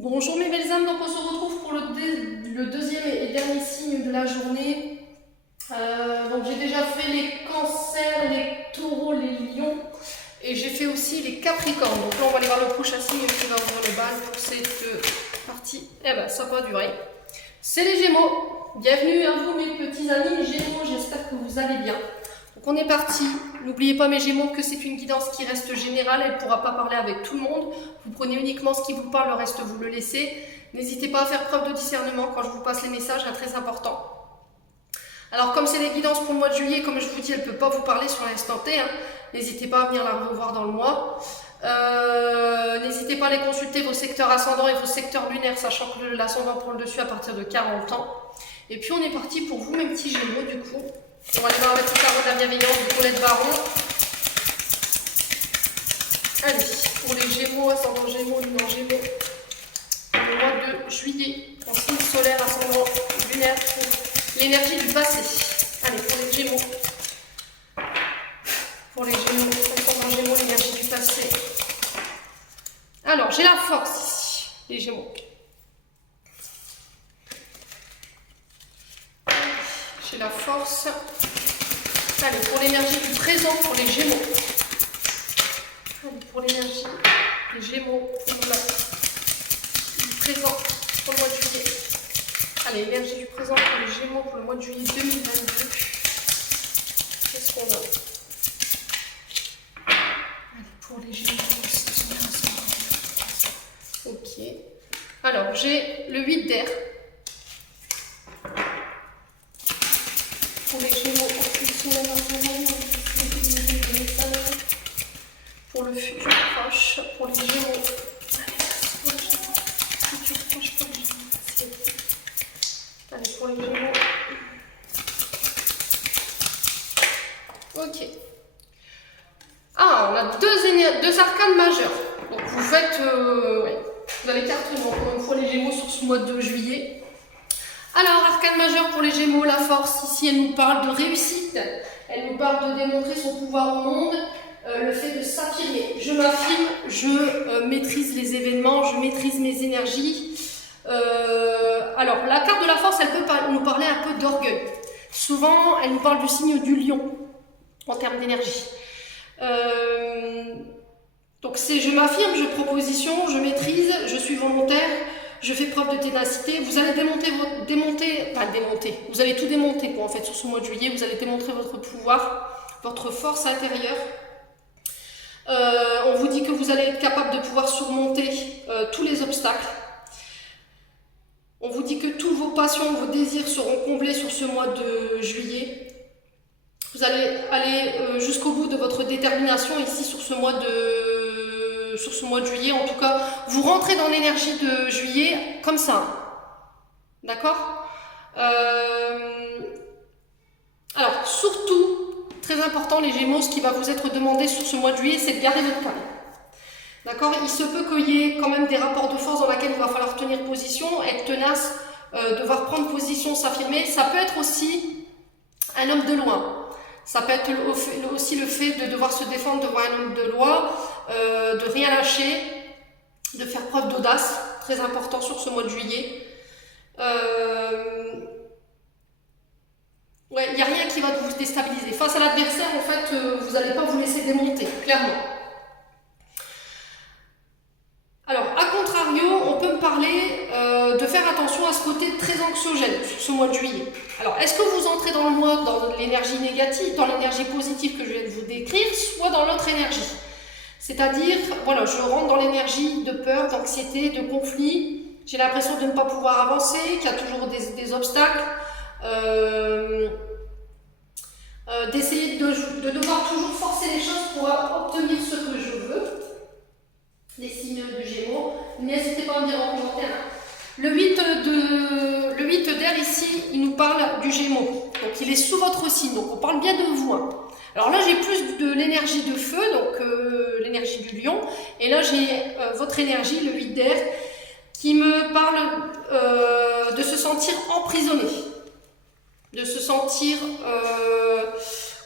Bonjour mes belles âmes, donc on se retrouve pour le deuxième et dernier signe de la journée. Donc j'ai déjà fait les cancers, les taureaux, les lions et j'ai fait aussi les capricornes. Donc là on va aller voir le prochain signe qui va ouvrir le bal pour cette partie. Eh ben ça va durer. C'est les Gémeaux. Bienvenue à vous mes petits amis Gémeaux, j'espère que vous allez bien. Donc on est parti. N'oubliez pas mes Gémeaux que c'est une guidance qui reste générale, elle ne pourra pas parler avec tout le monde. Vous prenez uniquement ce qui vous parle, le reste vous le laissez. N'hésitez pas à faire preuve de discernement quand je vous passe les messages, très important. Alors comme c'est des guidances pour le mois de juillet, comme je vous dis, elle ne peut pas vous parler sur l'instant T. N'hésitez pas à venir la revoir dans le mois. N'hésitez pas à aller consulter vos secteurs ascendants et vos secteurs lunaires, sachant que l'ascendant prend le dessus à partir de 40 ans. Et puis on est parti pour vous mes petits Gémeaux du coup. On va aller voir avec le tarot de la bienveillance de Colette Baron. Allez, pour les Gémeaux, ascendant Gémeaux, lunaire Gémeaux, le mois de juillet, en signe solaire, ascendant lunaire, pour l'énergie du passé. Allez, pour les Gémeaux. Pour les Gémeaux, ascendant Gémeaux, l'énergie du passé. Alors, j'ai la force ici, les Gémeaux. J'ai la force. Allez, pour l'énergie du présent, pour les Gémeaux. Allez, pour l'énergie des Gémeaux, pour du présent, pour le mois de juillet. Allez, l'énergie du présent pour les Gémeaux, pour le mois de juillet 2022. Qu'est-ce qu'on a? Allez, pour les Gémeaux, ok. Alors, j'ai le 8 d'air. Pour les Gémeaux, pour le futur proche, pour les Gémeaux. Futur proche pour les Gémeaux. Allez, pour les Gémeaux. Ok. Ah, on a deux arcanes majeures. Donc vous faites, ouais, vous avez carte encore une fois les Gémeaux sur ce mois de juillet. Alors, arcane majeur pour les Gémeaux, la force, ici elle nous parle de réussite, elle nous parle de démontrer son pouvoir au monde, le fait de s'affirmer. Je m'affirme, je maîtrise les événements, je maîtrise mes énergies. Alors, la carte de la force, elle peut nous parler un peu d'orgueil. Souvent, elle nous parle du signe du lion, en termes d'énergie. Donc c'est je m'affirme, je proposition, je maîtrise, je suis volontaire. Je fais preuve de ténacité. Vous allez vous allez tout démonter quoi, en fait sur ce mois de juillet. Vous allez démontrer votre pouvoir, votre force intérieure. On vous dit que vous allez être capable de pouvoir surmonter tous les obstacles. On vous dit que tous vos passions, vos désirs seront comblés sur ce mois de juillet. Vous allez aller jusqu'au bout de votre détermination ici sur ce mois de juillet, en tout cas, vous rentrez dans l'énergie de juillet comme ça. D'accord? Alors, surtout, très important, les Gémeaux, ce qui va vous être demandé sur ce mois de juillet, c'est de garder votre calme. D'accord? Il se peut qu'il y ait quand même des rapports de force dans lesquels il va falloir tenir position, être tenace, devoir prendre position, s'affirmer. Ça peut être aussi un homme de loi. Ça peut être aussi le fait de devoir se défendre devant un homme de loi, de rien lâcher, de faire preuve d'audace, très important sur ce mois de juillet. Ouais, il n'y a rien qui va vous déstabiliser. Face à l'adversaire, en fait, vous n'allez pas vous laisser démonter, clairement. Alors, à contrario, on peut me parler de faire attention à ce côté très anxiogène sur ce mois de juillet. Alors, est-ce que vous entrez dans le mois dans l'énergie négative, dans l'énergie positive que je viens de vous décrire, soit dans l'autre énergie? C'est-à-dire, voilà, je rentre dans l'énergie de peur, d'anxiété, de conflit. J'ai l'impression de ne pas pouvoir avancer, qu'il y a toujours des obstacles. D'essayer de devoir toujours forcer les choses pour obtenir ce que je veux. Les signes du Gémeaux. N'hésitez pas à me dire en commentaire. Le 8 d'air ici, il nous parle du Gémeaux. Donc il est sous votre signe, donc on parle bien de vous. Alors là j'ai plus de l'énergie de feu, donc l'énergie du lion. Et là j'ai votre énergie, le 8 d'air, qui me parle de se sentir emprisonné. De se sentir,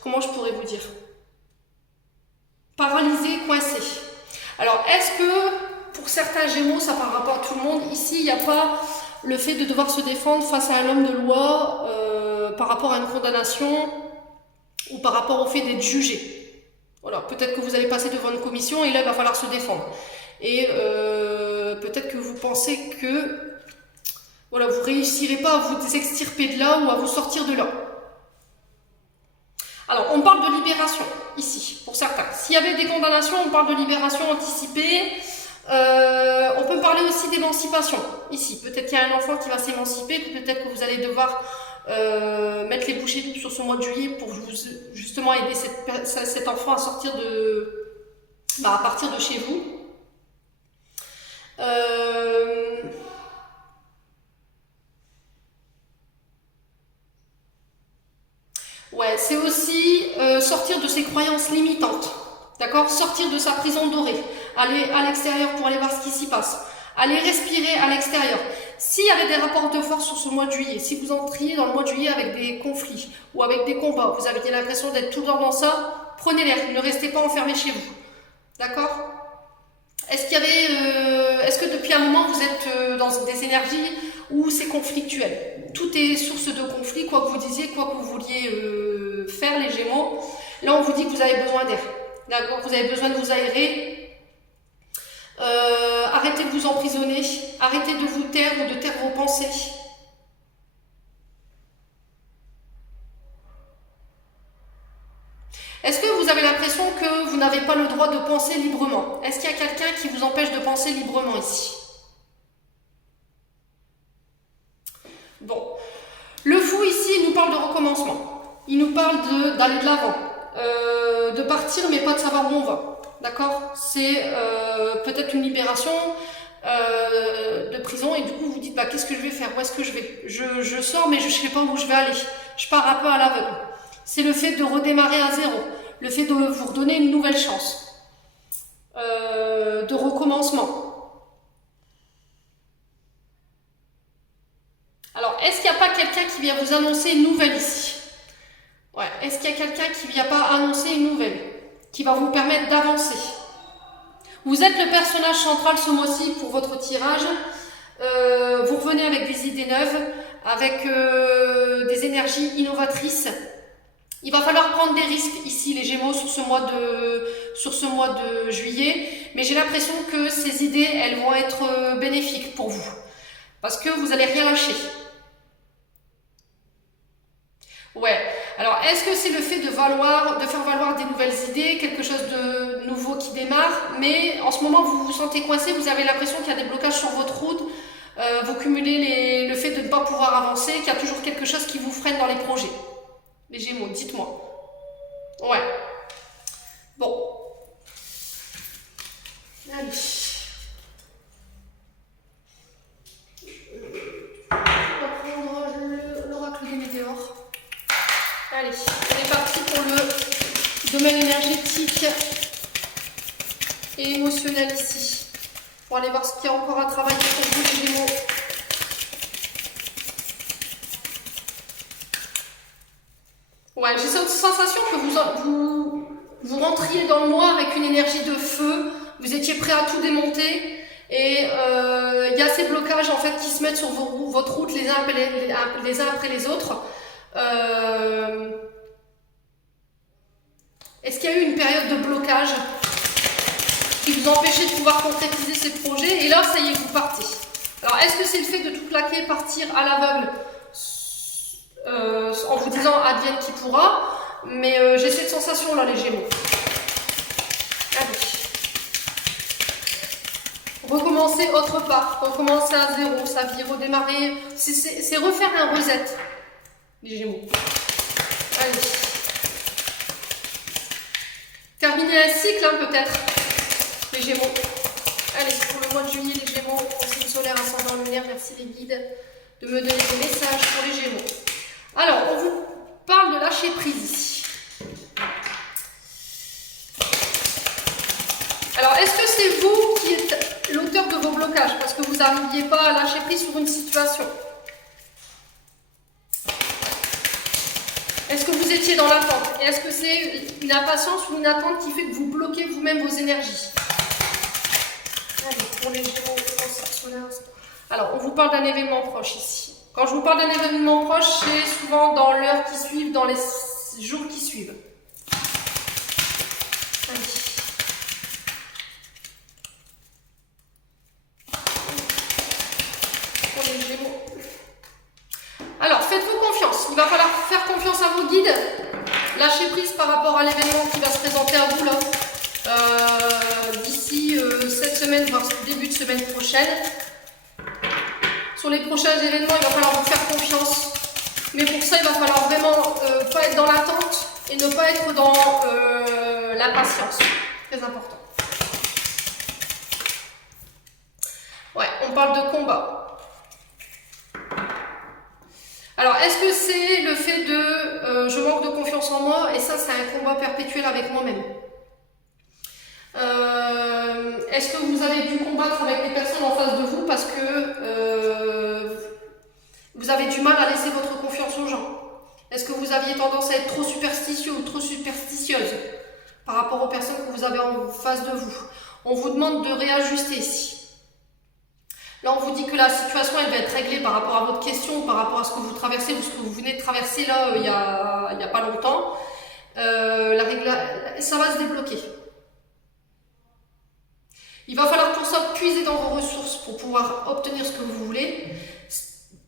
comment je pourrais vous dire, paralysé, coincé. Alors est-ce que pour certains Gémeaux, ça parlera pas à tout le monde. Ici, il n'y a pas le fait de devoir se défendre face à un homme de loi par rapport à une condamnation ou par rapport au fait d'être jugé. Voilà, peut-être que vous allez passer devant une commission et là, il va falloir se défendre. Et peut-être que vous pensez que voilà, vous ne réussirez pas à vous extirper de là ou à vous sortir de là. Alors, on parle de libération, ici, pour certains. S'il y avait des condamnations, on parle de libération anticipée. On peut parler aussi d'émancipation, ici. Peut-être qu'il y a un enfant qui va s'émanciper, peut-être que vous allez devoir mettre les bouchées doubles sur ce mois de juillet pour justement aider cet enfant à sortir à partir de chez vous. Ouais, c'est aussi sortir de ses croyances limitantes, d'accord? Sortir de sa prison dorée, aller à l'extérieur pour aller voir ce qui s'y passe, aller respirer à l'extérieur. S'il y avait des rapports de force sur ce mois de juillet, si vous entriez dans le mois de juillet avec des conflits ou avec des combats, vous aviez l'impression d'être tout le temps dans ça, prenez l'air, ne restez pas enfermé chez vous, d'accord? Est-ce que depuis un moment vous êtes dans des énergies où c'est conflictuel? Tout est source de conflit, quoi que vous disiez, quoi que vous vouliez faire les Gémeaux. Là, on vous dit que vous avez besoin d'air. D'accord? Vous avez besoin de vous aérer. Arrêtez de vous emprisonner. Arrêtez de vous taire ou de taire vos pensées. Est-ce que vous avez l'impression que vous n'avez pas le droit de penser librement? Est-ce qu'il y a quelqu'un qui vous empêche de penser librement ici? Bon. Le fou ici, il nous parle de recommencement. Il nous parle d'aller de l'avant. De partir, mais pas de savoir où on va. D'accord? C'est peut-être une libération de prison et du coup vous dites bah, qu'est-ce que je vais faire? Où est-ce que je vais? Je sors, mais je ne sais pas où je vais aller. Je pars un peu à l'aveugle. C'est le fait de redémarrer à zéro, le fait de vous redonner une nouvelle chance, de recommencement. Alors, est-ce qu'il n'y a pas quelqu'un qui vient vous annoncer une nouvelle ici? Ouais, est-ce qu'il y a quelqu'un qui ne vient pas annoncer une nouvelle, qui va vous permettre d'avancer? Vous êtes le personnage central ce mois-ci pour votre tirage. Vous revenez avec des idées neuves, avec des énergies innovatrices. Il va falloir prendre des risques ici, les Gémeaux, sur ce mois de juillet. Mais j'ai l'impression que ces idées, elles vont être bénéfiques pour vous. Parce que vous n'allez rien lâcher. Ouais. Alors, est-ce que c'est le fait de faire valoir des nouvelles idées, quelque chose de nouveau qui démarre, mais en ce moment, vous vous sentez coincé, vous avez l'impression qu'il y a des blocages sur votre route, vous cumulez le fait de ne pas pouvoir avancer, qu'il y a toujours quelque chose qui vous freine dans les projets. Les Gémeaux, dites-moi. Ouais. Bon. Allez. On va prendre l'oracle des météores. Allez, on est parti pour le domaine énergétique et émotionnel ici. Pour aller voir ce qu'il y a encore à travailler pour vous, les Gémeaux. Ouais, j'ai cette sensation que vous rentriez dans le mois avec une énergie de feu, vous étiez prêt à tout démonter et il y a ces blocages en fait qui se mettent sur votre route les uns après les autres. Est-ce qu'il y a eu une période de blocage qui vous empêchait de pouvoir concrétiser ces projets et là ça y est, vous partez. Alors est-ce que c'est le fait de tout plaquer, partir à l'aveugle en vous disant advienne qui pourra, mais j'ai cette sensation là les Gémeaux. Allez. Recommencer autre part, recommencer à zéro, sa vie, redémarrer, c'est refaire un reset, les Gémeaux. Allez. Terminer un cycle hein, peut-être, les Gémeaux. Allez, pour le mois de juillet, les Gémeaux, signe solaire, ascendant lunaire, merci les guides de me donner des messages pour les Gémeaux. Alors, on vous parle de lâcher prise ici. Alors, est-ce que c'est vous qui êtes l'auteur de vos blocages parce que vous n'arriviez pas à lâcher prise sur une situation? Est-ce que vous étiez dans l'attente? Et est-ce que c'est une impatience ou une attente qui fait que vous bloquez vous-même vos énergies? Allez, pour les Gémeaux, cancer solaire. Alors, on vous parle d'un événement proche ici. Quand je vous parle d'un événement proche, c'est souvent dans l'heure qui suit, dans les jours qui suivent. Allez. Pour les Gémeaux. Alors, faites-vous confiance. Il va falloir faire confiance à vos guides. Lâchez prise par rapport à l'événement qui va se présenter à vous là. D'ici cette semaine, voire début de semaine prochaine. Sur les prochains événements, il va falloir vous faire confiance. Mais pour ça, il va falloir vraiment pas être dans l'attente et ne pas être dans l'impatience. Très important. Ouais, on parle de combat. Alors, est-ce que c'est le fait de je manque de confiance en moi et ça, c'est un combat perpétuel avec moi-même? Est-ce que vous avez dû combattre avec des personnes en face de vous parce que vous avez du mal à laisser votre confiance aux gens? Est-ce que vous aviez tendance à être trop superstitieux ou trop superstitieuse par rapport aux personnes que vous avez en face de vous? On vous demande de réajuster ici. Là, on vous dit que la situation, elle va être réglée par rapport à votre question, par rapport à ce que vous traversez ou ce que vous venez de traverser là, il y a pas longtemps. Ça va se débloquer. Il va falloir pour ça puiser dans vos ressources pour pouvoir obtenir ce que vous voulez.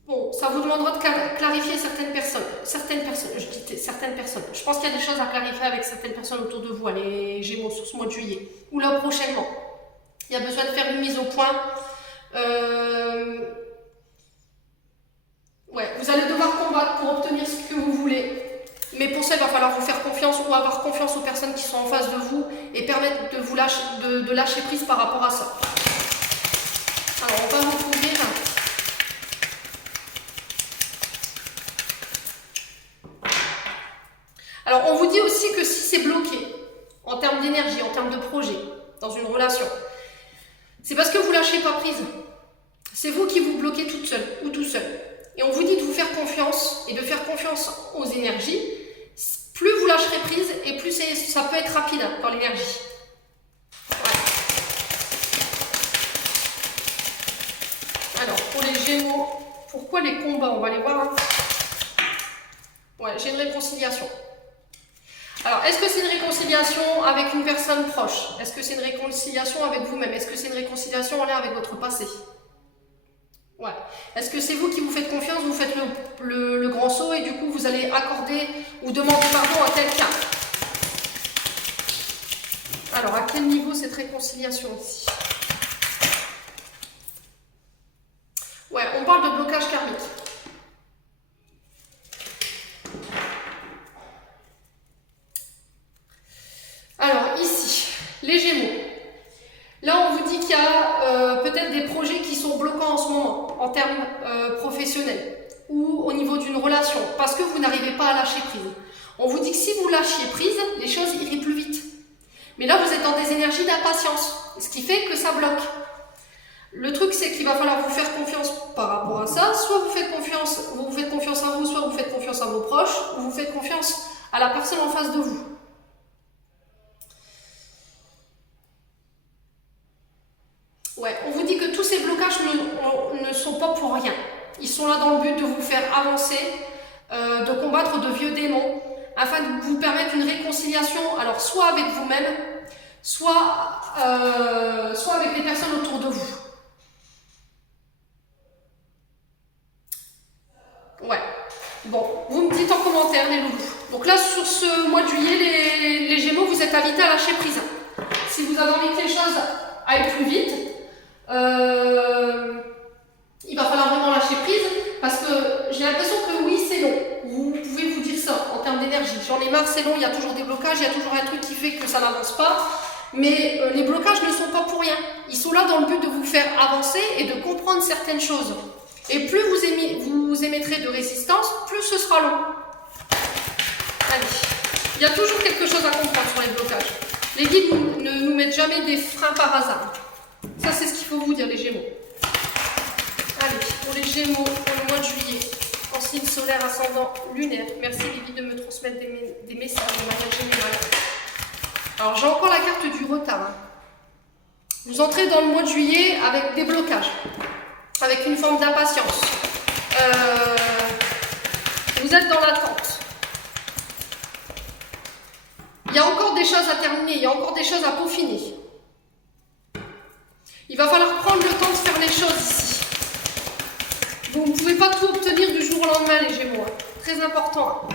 Bon, ça vous demandera de clarifier certaines personnes. Je dis certaines personnes. Je pense qu'il y a des choses à clarifier avec certaines personnes autour de vous, les Gémeaux, sur ce mois de juillet. Ou là, prochainement. Il y a besoin de faire une mise au point. Ouais, vous allez devoir combattre pour obtenir ce que vous voulez. Mais pour ça, il va falloir vous faire confiance ou avoir confiance aux personnes qui sont en face de vous et permettre de vous lâcher prise par rapport à ça. Alors, on va vous ouvrir. Alors, on vous dit aussi que si c'est bloqué, en termes d'énergie, en termes de projet, dans une relation, c'est parce que vous ne lâchez pas prise. C'est vous qui vous bloquez toute seule ou tout seul. Et on vous dit de vous faire confiance et de faire confiance aux énergies. Plus vous lâcherez prise et plus ça peut être rapide dans l'énergie. Ouais. Alors, pour les Gémeaux, pourquoi les combats? On va les voir. Hein. Ouais, j'ai une réconciliation. Alors, est-ce que c'est une réconciliation avec une personne proche? Est-ce que c'est une réconciliation avec vous-même? Est-ce que c'est une réconciliation en lien avec votre passé? Ouais. Est-ce que c'est vous qui vous faites confiance, vous faites le grand saut et du coup vous allez accorder ou demander pardon à quelqu'un? Alors, à quel niveau cette réconciliation ici? Ouais, on parle de blocage karmique. Alors, ici, les Gémeaux. Là, on vous dit qu'il y a peut-être des projets qui sont bloquants en ce moment, en termes professionnels, ou au niveau d'une relation, parce que vous n'arrivez pas à lâcher prise. On vous dit que si vous lâchiez prise, les choses iraient plus vite. Mais là, vous êtes dans des énergies d'impatience, ce qui fait que ça bloque. Le truc, c'est qu'il va falloir vous faire confiance par rapport à ça. Soit vous faites confiance à vous, soit vous faites confiance à vos proches, ou vous faites confiance à la personne en face de vous. Ouais, on vous dit que tous ces blocages ne sont pas pour rien. Ils sont là dans le but de vous faire avancer, de combattre de vieux démons, afin de vous permettre une réconciliation, alors soit avec vous-même, soit avec les personnes autour de vous. Ouais. Bon, vous me dites en commentaire les loulous. Donc là, sur ce mois de juillet, les Gémeaux, vous êtes invités à lâcher prise. Si vous avez envie que les choses aillent plus vite, il va falloir vraiment lâcher prise parce que j'ai l'impression que oui, c'est long. Vous pouvez vous dire ça en termes d'énergie. J'en ai marre, c'est long, il y a toujours des blocages, il y a toujours un truc qui fait que ça n'avance pas. Mais les blocages ne sont pas pour rien. Ils sont là dans le but de vous faire avancer et de comprendre certaines choses. Et plus vous émettrez de résistance, plus ce sera long. Allez, il y a toujours quelque chose à comprendre sur les blocages. Les guides ne nous mettent jamais des freins par hasard. Ça, c'est ce qu'il faut vous dire, les Gémeaux. Allez, pour les Gémeaux, pour le mois de juillet, en signe solaire, ascendant, lunaire. Merci les guides de me transmettre des messages de manière générale. Alors, j'ai encore la carte du retard. Hein. Vous entrez dans le mois de juillet avec des blocages, avec une forme d'impatience. Vous êtes dans l'attente. Il y a encore des choses à terminer, il y a encore des choses à peaufiner. Il va falloir prendre le temps de faire les choses ici. Vous ne pouvez pas tout obtenir du jour au lendemain, les Gémeaux. Très important.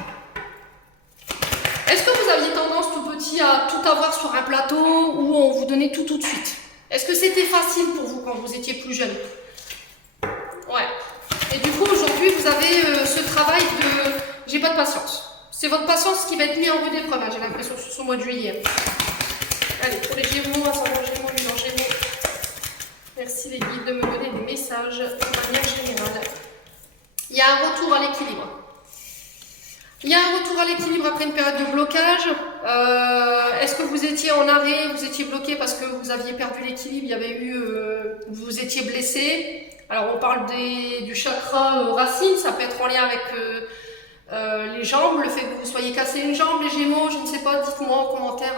Est-ce que vous aviez tendance tout petit à tout avoir sur un plateau où on vous donnait tout de suite? Est-ce que c'était facile pour vous quand vous étiez plus jeune? Ouais. Et du coup, aujourd'hui, vous avez ce travail de « j'ai pas de patience ». C'est votre patience qui va être mise en rude épreuve, hein, j'ai l'impression, sur ce mois de juillet. Allez, pour les Gémeaux, ascendant Gémeaux, lumière Gémeaux. Merci les guides de me donner des messages de manière générale. Il y a un retour à l'équilibre. Il y a un retour à l'équilibre après une période de blocage. Est-ce que vous étiez en arrêt, vous étiez bloqué parce que vous aviez perdu l'équilibre, il y avait eu, vous étiez blessé. Alors on parle du chakra racine, ça peut être en lien avec les jambes, le fait que vous soyez cassé une jambe, les Gémeaux, je ne sais pas, dites-moi en commentaire.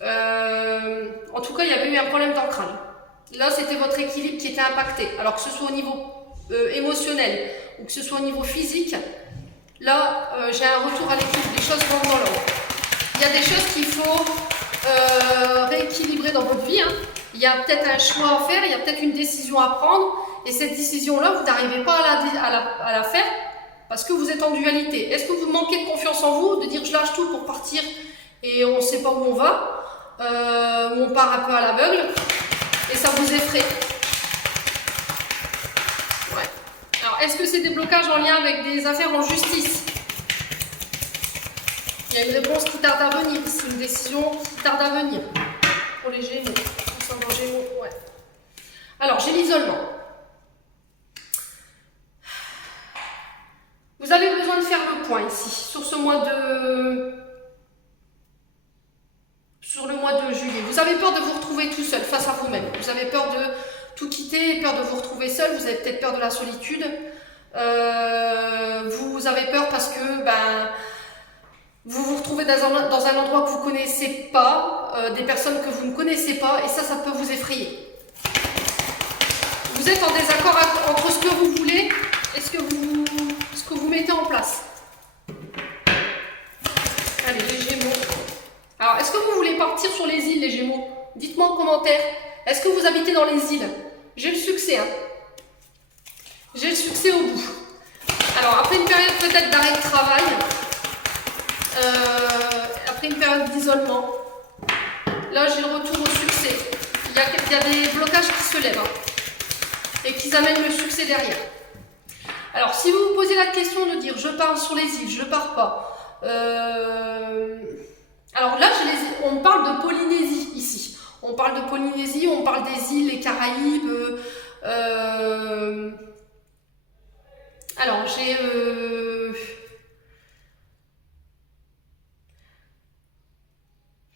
Hein. En tout cas, il y avait eu un problème d'ancrage. Là, c'était votre équilibre qui était impacté. Alors que ce soit au niveau émotionnel ou que ce soit au niveau physique, là, j'ai un retour à l'équilibre, les choses vont dans l'ordre. Il y a des choses qu'il faut rééquilibrer dans votre vie. Hein. Il y a peut-être un choix à faire, il y a peut-être une décision à prendre. Et cette décision-là, vous n'arrivez pas à la faire parce que vous êtes en dualité. Est-ce que vous manquez de confiance en vous, de dire je lâche tout pour partir et on ne sait pas où on va, où on part un peu à l'aveugle et ça vous effraie? Ouais. Alors, est-ce que c'est des blocages en lien avec des affaires en justice? Il y a une réponse qui tarde à venir, c'est une décision qui tarde à venir pour les Gémeaux. Gémeaux, ouais. Alors, j'ai l'isolement. Vous avez besoin de faire le point ici, sur le mois de juillet. Vous avez peur de vous retrouver tout seul face à vous-même. Vous avez peur de tout quitter, peur de vous retrouver seul. Vous avez peut-être peur de la solitude. Vous avez peur parce que vous vous retrouvez dans un endroit que vous ne connaissez pas, des personnes que vous ne connaissez pas, et ça peut vous effrayer. Vous êtes en désaccord entre ce que vous voulez et ce que vous mettez en place. Allez, les Gémeaux. Alors, est-ce que vous voulez partir sur les îles, les Gémeaux? Dites-moi en commentaire. Est-ce que vous habitez dans les îles? J'ai le succès, hein. J'ai le succès au bout. Alors, après une période peut-être d'arrêt de travail, après une période d'isolement, là, j'ai le retour au succès. Il y a des blocages qui se lèvent, hein, et qui amènent le succès derrière. Alors, si vous vous posez la question de dire « je pars sur les îles, je ne pars pas », alors là, on parle de Polynésie ici. On parle de Polynésie, on parle des îles, les Caraïbes. Alors, j'ai...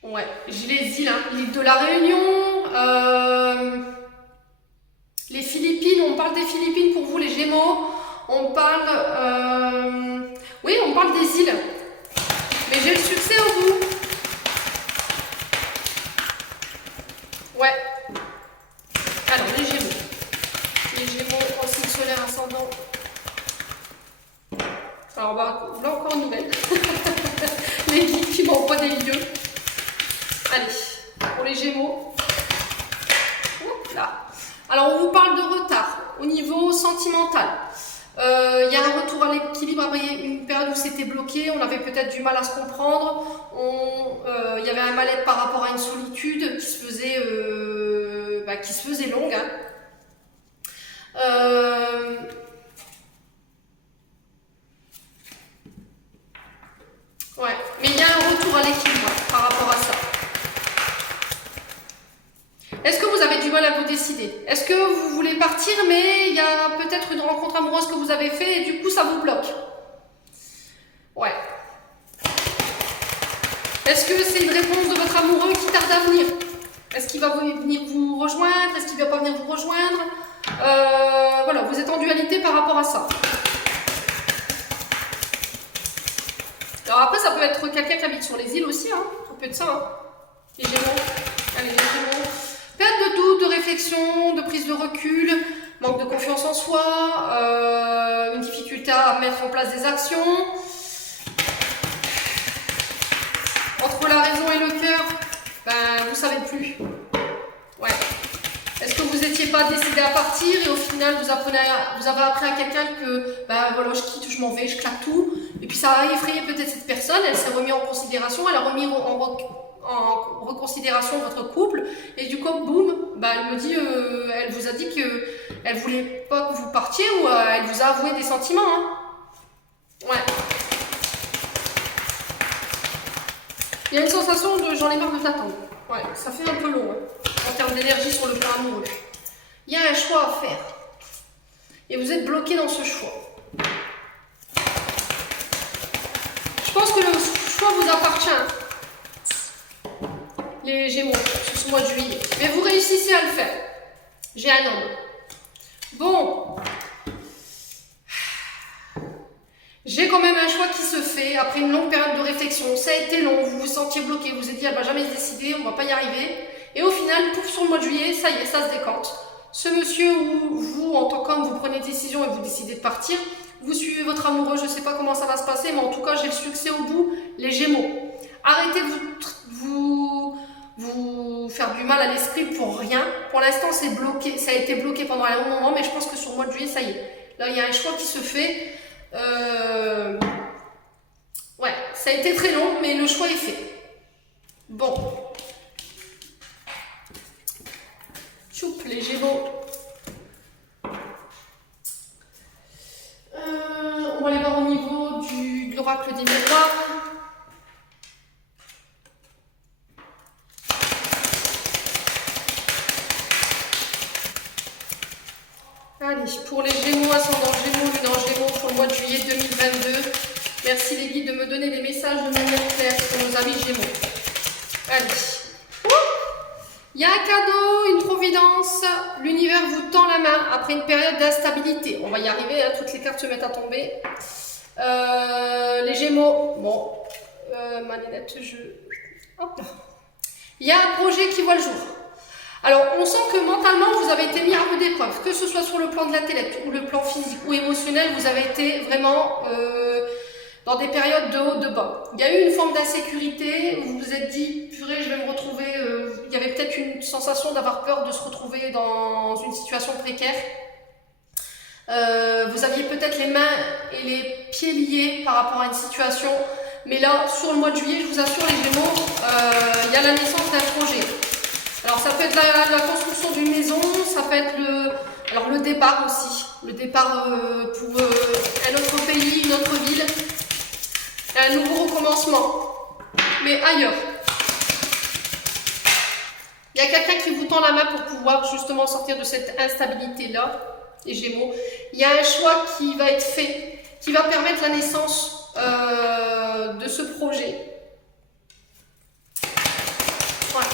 ouais, j'ai les îles, hein, l'île de la Réunion, les Philippines, on parle des Philippines pour vous, les Gémeaux. On parle... oui, on parle des îles. Mais j'ai le succès au bout. Ouais. Alors, les Gémeaux. Les Gémeaux en signe solaire ascendant. Alors, là encore une nouvelle. Les guides qui m'envoient des lieux. Allez, pour les Gémeaux. Là. Alors, on vous parle de retard au niveau sentimental. Il y a un retour à l'équilibre après une période où c'était bloqué, on avait peut-être du mal à se comprendre, il y avait un mal-être par rapport à une solitude qui se faisait longue. Hein. Ouais, mais il y a un retour à l'équilibre par rapport à ça. Est-ce que vous avez du mal à vous décider? Est-ce que vous voulez partir, mais il y a peut-être une rencontre amoureuse que vous avez fait et du coup ça vous bloque? Ouais. Est-ce que c'est une réponse de votre amoureux qui tarde à venir? Est-ce qu'il va venir vous rejoindre? Est-ce qu'il ne va pas venir vous rejoindre? Voilà, vous êtes en dualité par rapport à ça. Alors après, ça peut être quelqu'un qui habite sur les îles aussi, hein. Ça peut être ça, hein. Les Gémeaux. Allez, les Gémeaux. Période de réflexion, de prise de recul, manque de confiance en soi, une difficulté à mettre en place des actions. Entre la raison et le cœur, ben, vous savez plus. Ouais. Est-ce que vous n'étiez pas décidé à partir et au final vous avez appris à quelqu'un que ben voilà, je quitte, je m'en vais, je claque tout. Et puis ça a effrayé peut-être cette personne, elle s'est remise en considération, elle a remis en reconsidération votre couple. Et du coup, boum, ben, elle me dit, elle vous a dit qu'elle voulait pas que vous partiez ou elle vous a avoué des sentiments. Hein. Ouais. Il y a une sensation de j'en ai marre de t'attendre. Ouais, ça fait un peu long hein, en termes d'énergie sur le plan amoureux. Il y a un choix à faire. Et vous êtes bloqué dans ce choix. Je pense que le choix vous appartient. Les Gémeaux, sur ce mois de juillet. Mais vous réussissez à le faire. J'ai un homme. Bon. J'ai quand même un choix qui se fait après une longue période de réflexion. Ça a été long, vous vous sentiez bloqué, vous vous êtes dit elle va jamais se décider, on va pas y arriver. Et au final, pouf, sur le mois de juillet, ça y est, ça se décante. Ce monsieur ou vous, en tant qu'homme, vous prenez une décision et vous décidez de partir. Vous suivez votre amoureux, je ne sais pas comment ça va se passer, mais en tout cas, j'ai le succès au bout, les Gémeaux. Arrêtez de vous faire du mal à l'esprit pour rien. Pour l'instant, c'est bloqué, ça a été bloqué pendant un long moment, mais je pense que sur le mois de juillet, ça y est. Là, il y a un choix qui se fait. Ouais, ça a été très long, mais le choix est fait. Bon. Choup, les Gémeaux. On va aller voir au niveau de l'oracle des miroirs. Allez, pour les Gémeaux, ascendant Gémeaux, lune en Gémeaux, pour le mois de juillet 2022. Merci les guides de me donner des messages de manière claire pour nos amis Gémeaux. Allez. Il y a un cadeau, une providence. L'univers vous tend la main après une période d'instabilité. On va y arriver, hein, toutes les cartes se mettent à tomber. Les Gémeaux, bon, ma lunette, hop là. Il y a un projet qui voit le jour. Alors, on sent que mentalement, vous avez été mis à rude épreuve, que ce soit sur le plan de l'intellect ou le plan physique ou émotionnel, vous avez été vraiment dans des périodes de haut, de bas. Il y a eu une forme d'insécurité, vous vous êtes dit, purée, je vais me retrouver, il y avait peut-être une sensation d'avoir peur de se retrouver dans une situation précaire. Vous aviez peut-être les mains et les pieds liés par rapport à une situation, mais là, sur le mois de juillet, je vous assure les Gémeaux, il y a la naissance d'un projet. Alors ça peut être la construction d'une maison, ça peut être le départ aussi, le départ pour un autre pays, une autre ville, un nouveau recommencement, mais ailleurs. Il y a quelqu'un qui vous tend la main pour pouvoir justement sortir de cette instabilité-là, les Gémeaux. Il y a un choix qui va être fait, qui va permettre la naissance de ce projet. Voilà.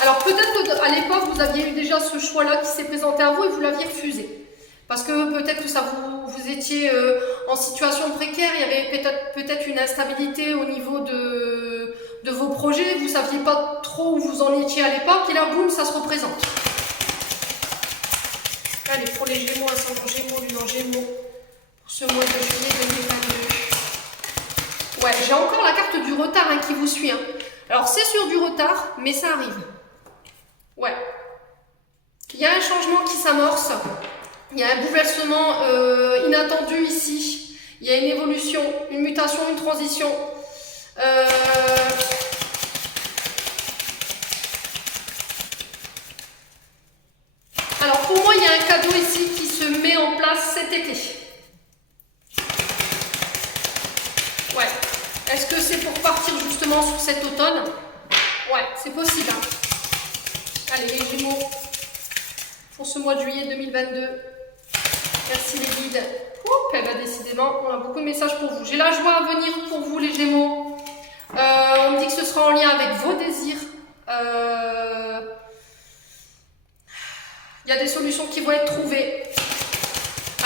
Alors peut-être qu'à l'époque, vous aviez eu déjà ce choix-là qui s'est présenté à vous et vous l'aviez refusé. Parce que peut-être que ça vous étiez en situation précaire, il y avait peut-être une instabilité au niveau de vos projets, vous ne saviez pas trop où vous en étiez à l'époque, et là, boum, ça se représente. Allez, pour les Gémeaux, ascendant Gémeaux, lune en Gémeaux, pour ce mois de juillet 2022. Ouais, j'ai encore la carte du retard hein, qui vous suit. Hein. Alors, c'est sur du retard, mais ça arrive. Ouais. Il y a un changement qui s'amorce. Il y a un bouleversement inattendu ici. Il y a une évolution, une mutation, une transition. Alors pour moi, il y a un cadeau ici qui se met en place cet été. Ouais. Est-ce que c'est pour partir justement sur cet automne? Ouais, c'est possible. Hein. Allez, les Gémeaux, pour ce mois de juillet 2022. Merci les guides. Oups, eh ben, décidément, on a beaucoup de messages pour vous. J'ai la joie à venir pour vous les Gémeaux. On me dit que ce sera en lien avec vos désirs. Il y a des solutions qui vont être trouvées.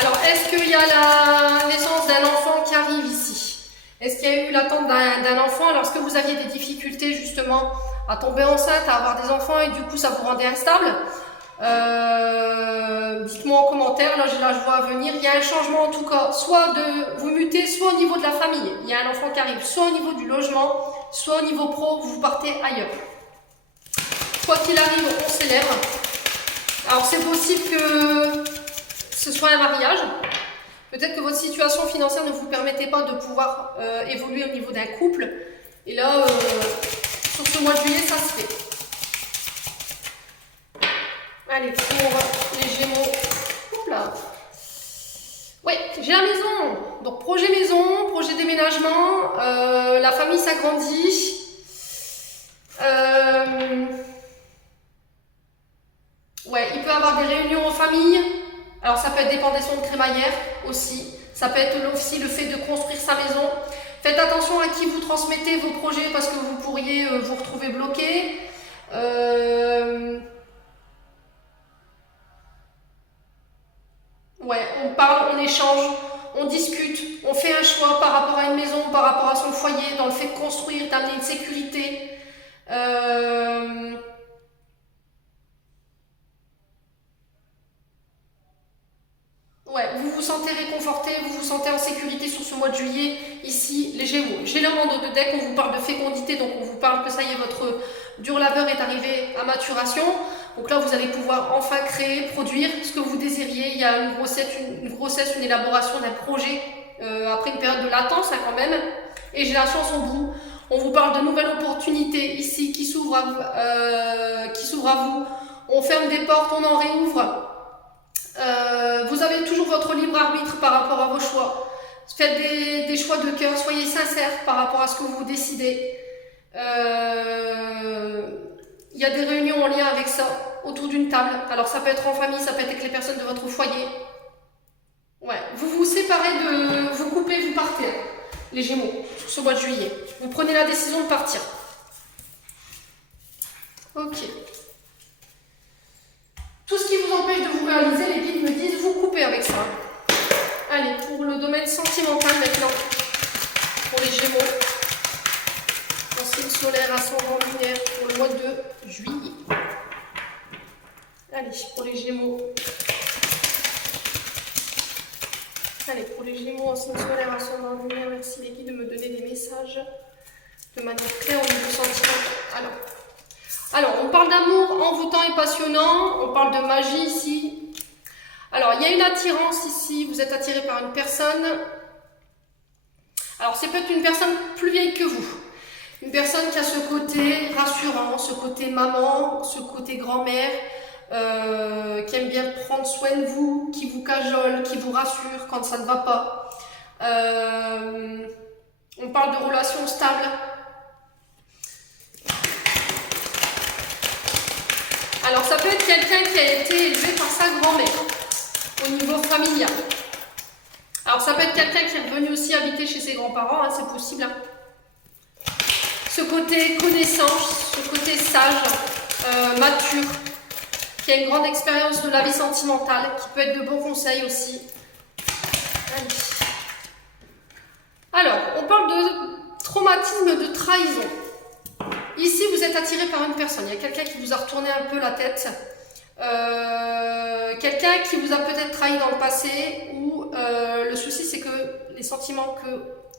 Alors, est-ce qu'il y a la naissance d'un enfant qui arrive ici? Est-ce qu'il y a eu l'attente d'un enfant lorsque vous aviez des difficultés justement à tomber enceinte, à avoir des enfants et du coup ça vous rendait instable. Dites-moi en commentaire, là je vois à venir, il y a un changement en tout cas, soit de vous mutez, soit au niveau de la famille, il y a un enfant qui arrive, soit au niveau du logement, soit au niveau pro, vous partez ailleurs. Quoi qu'il arrive, on célèbre. Alors c'est possible que ce soit un mariage, peut-être que votre situation financière ne vous permettait pas de pouvoir évoluer au niveau d'un couple, et là, sur ce mois de juillet, ça se fait. Allez, pour les Gémeaux, hop là. Ouais, j'ai la maison, donc projet maison, projet déménagement, la famille s'agrandit. Ouais, il peut y avoir des réunions en famille. Alors ça peut être des pendaisons de crémaillère aussi. Ça peut être aussi le fait de construire sa maison. Faites attention à qui vous transmettez vos projets parce que vous pourriez vous retrouver bloqué. Ouais, on parle, on échange, on discute, on fait un choix par rapport à une maison, par rapport à son foyer, dans le fait de construire, d'amener une sécurité. Ouais, vous vous sentez réconforté, vous vous sentez en sécurité sur ce mois de juillet. Ici, les Gémeaux. J'ai le monde de deck, on vous parle de fécondité, donc on vous parle que ça y est, votre dur labeur est arrivé à maturation. Donc là, vous allez pouvoir enfin créer, produire ce que vous désiriez. Il y a une grossesse, une élaboration d'un projet après une période de latence hein, quand même. Et j'ai la chance au bout. On vous parle de nouvelles opportunités ici qui s'ouvrent à vous. On ferme des portes, on en réouvre. Vous avez toujours votre libre arbitre par rapport à vos choix. Faites des choix de cœur, soyez sincères par rapport à ce que vous décidez. Il y a des réunions en lien avec ça, autour d'une table. Alors ça peut être en famille, ça peut être avec les personnes de votre foyer. Ouais, vous vous séparez vous coupez, vous partez, les Gémeaux, sur ce mois de juillet. Vous prenez la décision de partir. Ok. Tout ce qui vous empêche de vous réaliser, les guides me disent, vous coupez avec ça. Allez, pour le domaine sentimental maintenant, pour les Gémeaux. En signe solaire, ascendant lunaire, pour le mois de juillet. Allez, pour les Gémeaux. Allez, pour les Gémeaux, en signe solaire, ascendant lunaire, merci les guides de me donner des messages de manière claire au niveau sentimental. Alors, on parle d'amour envoûtant et passionnant, on parle de magie ici. Alors, il y a une attirance ici, vous êtes attiré par une personne. Alors, c'est peut-être une personne plus vieille que vous. Une personne qui a ce côté rassurant, ce côté maman, ce côté grand-mère, qui aime bien prendre soin de vous, qui vous cajole, qui vous rassure quand ça ne va pas. On parle de relations stables. Alors ça peut être quelqu'un qui a été élevé par sa grand-mère au niveau familial. Alors ça peut être quelqu'un qui est revenu aussi habiter chez ses grands-parents, hein, c'est possible. Hein. Ce côté connaissance, ce côté sage, mature, qui a une grande expérience de la vie sentimentale, qui peut être de bons conseils aussi. Allez. Alors, on parle de traumatisme de trahison. Ici, vous êtes attiré par une personne. Il y a quelqu'un qui vous a retourné un peu la tête. Quelqu'un qui vous a peut-être trahi dans le passé. Ou le souci, c'est que les sentiments que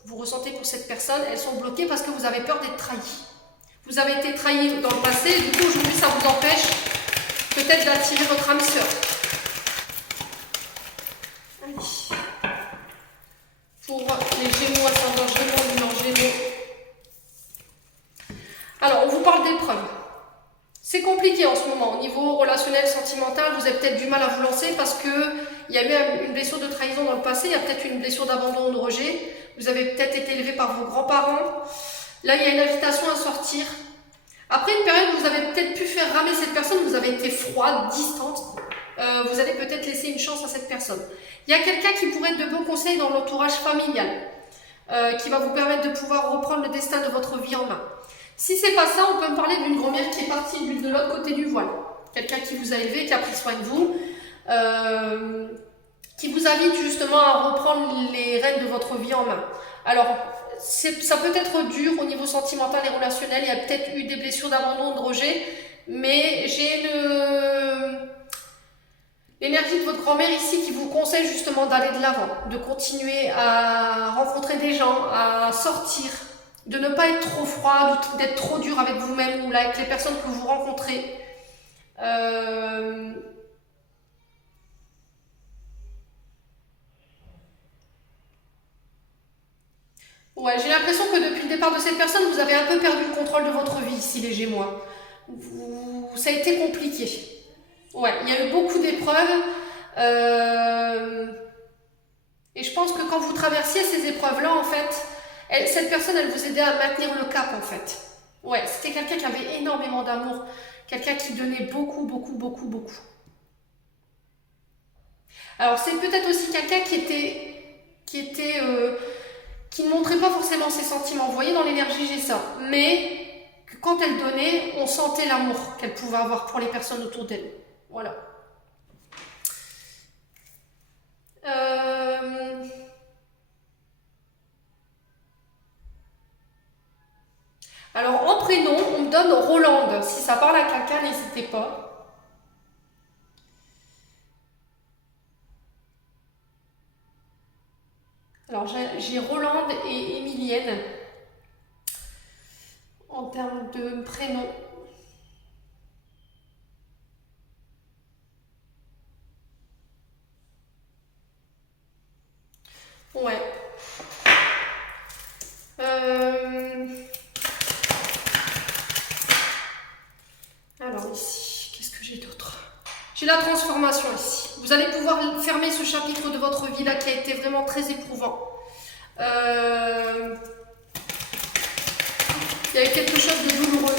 vous ressentez pour cette personne, elles sont bloquées parce que vous avez peur d'être trahi. Vous avez été trahi dans le passé. Et du coup, aujourd'hui, ça vous empêche peut-être d'attirer votre âme sœur. Allez. Pour les Gémeaux, ascendant Gémeaux, lunaire Gémeaux. Alors, on vous parle d'épreuves. C'est compliqué en ce moment. Au niveau relationnel, sentimental, vous avez peut-être du mal à vous lancer parce qu'il y a eu une blessure de trahison dans le passé, il y a peut-être une blessure d'abandon ou de rejet. Vous avez peut-être été élevé par vos grands-parents. Là, il y a une invitation à sortir. Après une période où vous avez peut-être pu faire ramer cette personne, vous avez été froide, distante. Vous allez peut-être laisser une chance à cette personne. Il y a quelqu'un qui pourrait être de bons conseils dans l'entourage familial, qui va vous permettre de pouvoir reprendre le destin de votre vie en main. Si c'est pas ça, on peut me parler d'une grand-mère qui est partie de l'autre côté du voile. Quelqu'un qui vous a élevé, qui a pris soin de vous, qui vous invite justement à reprendre les rênes de votre vie en main. Alors, ça peut être dur au niveau sentimental et relationnel. Il y a peut-être eu des blessures d'abandon, de rejet, mais j'ai l'énergie de votre grand-mère ici qui vous conseille justement d'aller de l'avant, de continuer à rencontrer des gens, à sortir, de ne pas être trop froid, d'être trop dur avec vous-même ou avec les personnes que vous rencontrez. Ouais, j'ai l'impression que depuis le départ de cette personne, vous avez un peu perdu le contrôle de votre vie ici, les Gémeaux. Ça a été compliqué. Ouais, il y a eu beaucoup d'épreuves. Et je pense que quand vous traversiez ces épreuves-là, en fait, cette personne, elle vous aidait à maintenir le cap, en fait. Ouais, c'était quelqu'un qui avait énormément d'amour. Quelqu'un qui donnait beaucoup, beaucoup, beaucoup, beaucoup. Alors, c'est peut-être aussi quelqu'un qui ne montrait pas forcément ses sentiments. Vous voyez, dans l'énergie, j'ai ça. Mais que quand elle donnait, on sentait l'amour qu'elle pouvait avoir pour les personnes autour d'elle. Voilà. Alors, en prénom, on me donne Rolande. Si ça parle à quelqu'un, n'hésitez pas. Alors, j'ai Rolande et Emilienne en termes de prénom. Ouais. Alors ici, qu'est-ce que j'ai d'autre? J'ai la transformation ici. Vous allez pouvoir fermer ce chapitre de votre vie là qui a été vraiment très éprouvant. Il y a eu quelque chose de douloureux.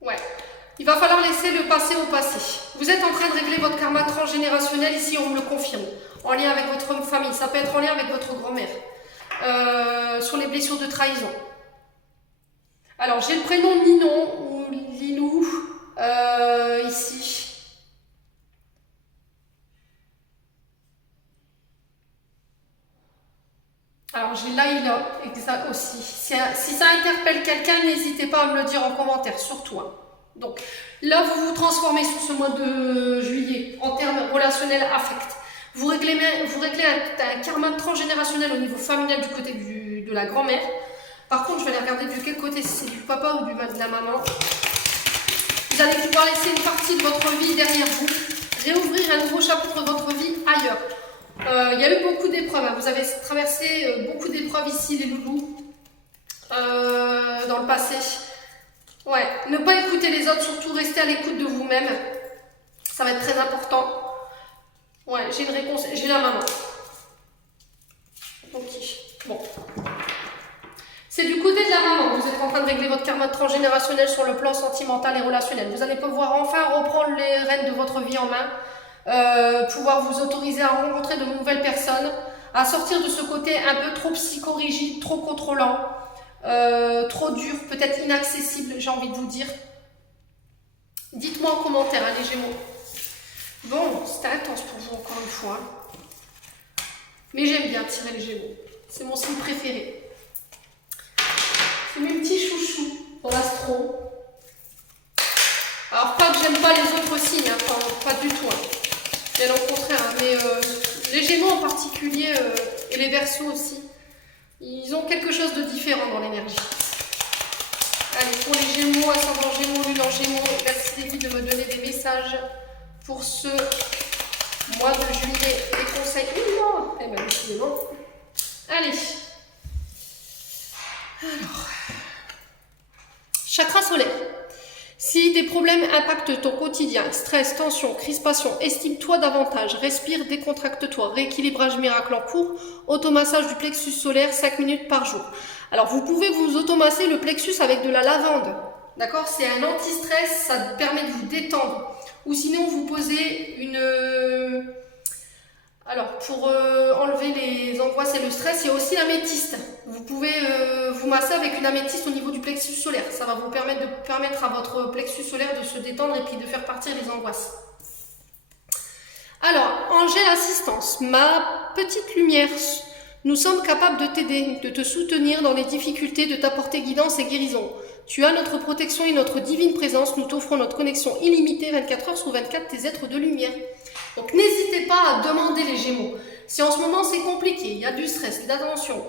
Ouais. Il va falloir laisser le passé au passé. Vous êtes en train de régler votre karma transgénérationnel, ici on me le confirme, en lien avec votre famille, ça peut être en lien avec votre grand-mère, sur les blessures de trahison. Alors j'ai le prénom Ninon ou Linou, ici. Alors j'ai Laïla, exact aussi. Si ça interpelle quelqu'un, n'hésitez pas à me le dire en commentaire, surtout. Hein. Donc là, vous vous transformez sur ce mois de juillet en termes relationnels affect. Vous réglez un karma transgénérationnel au niveau familial du côté de la grand-mère. Par contre, je vais aller regarder de quel côté, si c'est du papa ou de la maman. Vous allez pouvoir laisser une partie de votre vie derrière vous, réouvrir un nouveau chapitre de votre vie ailleurs. Il y a eu beaucoup d'épreuves, hein. Vous avez traversé beaucoup d'épreuves ici, les loulous, dans le passé. Ouais, ne pas écouter les autres, surtout rester à l'écoute de vous-même. Ça va être très important. Ouais, j'ai une réponse, j'ai la maman. Ok, bon. C'est du côté de la maman, vous êtes en train de régler votre karma transgénérationnel sur le plan sentimental et relationnel. Vous allez pouvoir enfin reprendre les rênes de votre vie en main, pouvoir vous autoriser à rencontrer de nouvelles personnes, à sortir de ce côté un peu trop psychorigide, trop contrôlant, trop dur, peut-être inaccessible, j'ai envie de vous dire. Dites-moi en commentaire, hein, les Gémeaux. Bon, c'était intense pour vous encore une fois. Mais j'aime bien tirer les Gémeaux. C'est mon signe préféré. C'est mes petits chouchous dans l'astro. Alors pas que j'aime pas les autres signes, hein, pas du tout. Hein. Bien au contraire, hein, mais les Gémeaux en particulier et les Verseaux aussi, ils ont quelque chose de différent dans l'énergie. Allez, pour les Gémeaux, ascendant Gémeaux, lune en Gémeaux, merci Lévi de me donner des messages pour ce mois de juillet. Des conseils. Non, eh bien, décidément. Allez. Alors, chakra solaire. Si des problèmes impactent ton quotidien, stress, tension, crispation, estime-toi davantage, respire, décontracte-toi, rééquilibrage miracle en cours, automassage du plexus solaire 5 minutes par jour. Alors vous pouvez vous automasser le plexus avec de la lavande, d'accord? C'est un anti-stress, ça permet de vous détendre. Ou sinon vous posez une... Alors pour enlever les angoisses et le stress, il y a aussi l'améthyste. Vous pouvez vous masser avec une améthyste au niveau du plexus solaire. Ça va vous permettre à votre plexus solaire de se détendre et puis de faire partir les angoisses. Alors, Angèle Assistance, ma petite lumière, nous sommes capables de t'aider, de te soutenir dans les difficultés, de t'apporter guidance et guérison. Tu as notre protection et notre divine présence, nous t'offrons notre connexion illimitée 24 heures sur 24, tes êtres de lumière. Donc n'hésitez pas à demander les Gémeaux. Si en ce moment c'est compliqué, il y a du stress, de la tension,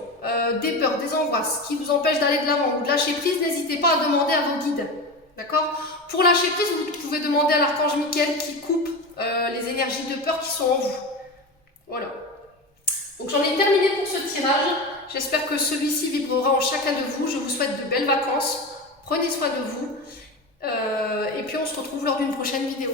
des peurs, des angoisses qui vous empêchent d'aller de l'avant ou de lâcher prise, n'hésitez pas à demander à vos guides. D'accord? Pour lâcher prise, vous pouvez demander à l'archange Michael qui coupe les énergies de peur qui sont en vous. Voilà. Donc j'en ai terminé pour ce tirage. J'espère que celui-ci vibrera en chacun de vous. Je vous souhaite de belles vacances. Prenez soin de vous. Et puis on se retrouve lors d'une prochaine vidéo.